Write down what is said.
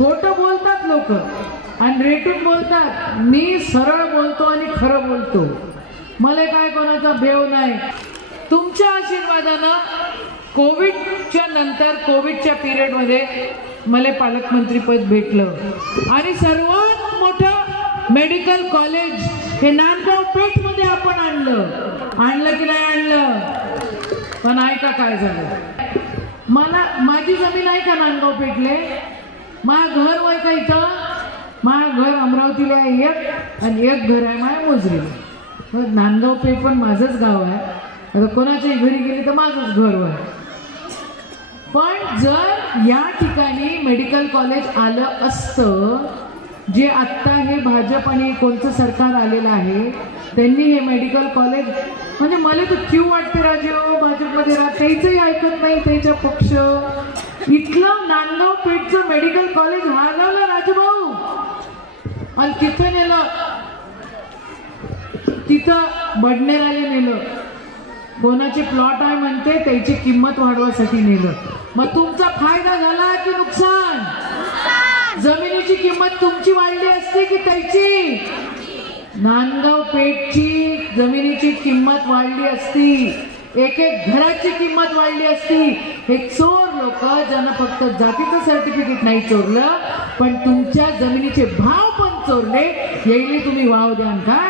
खोटं बोलतात लोक आणि रेटून बोलतात। मी सरळ बोलतो आणि खरं बोलतो, मला काय कोणाचा भेव नाही। तुमच्या आशीर्वादानं कोविडच्या नंतर कोविडच्या पिरियड मध्ये मला पालकमंत्री पद भेटलं आणि सर्वात मोठं मेडिकल कॉलेज हे नांदगाव पेठ मध्ये आपण आणलं की नाही आणलं? पण ऐका काय झालं, मला माझी जमीन आहे का नांदगाव पेठले? माझं घर वय का इथं? माझं घर अमरावतीला आहे एक, आणि एक घर आहे माझ्या मोजरीला। नांदगाव पेठ पण माझंच गाव आहे, आता कोणाच्याही घरी गेली तर माझंच घर आहे। पण जर या ठिकाणी मेडिकल कॉलेज आलं असतं, जे आत्ता हे भाजप आणि कोणतं सरकार आलेलं आहे त्यांनी हे मेडिकल कॉलेज, म्हणजे मला तर क्यू वाटते राजे भाजपमध्ये त्याचंही ऐकत नाही, त्याचा पक्ष इथलं नांदगाव पेठचं मेडिकल कॉलेज हलवलं राजूभाऊ आणि तिथं नेलं, तिथं बडनेराला नेलं, कोणाचे प्लॉट आहे म्हणते त्याची किंमत वाढवासाठी नेलं। मग तुमचा फायदा झाला की नुकसान? जमिनीची किंमत तुमची वाढली असती की त्याची? नांदगाव पेठची जमिनीची किंमत वाढली असती, एक एक घराची किंमत वाढली असती। हे चोर लोक ज्यांना फक्त जातीचं सर्टिफिकेट नाही चोरलं पण तुमच्या जमिनीचे भाव पण चोरले, यायले तुम्ही वाव द्याल काय?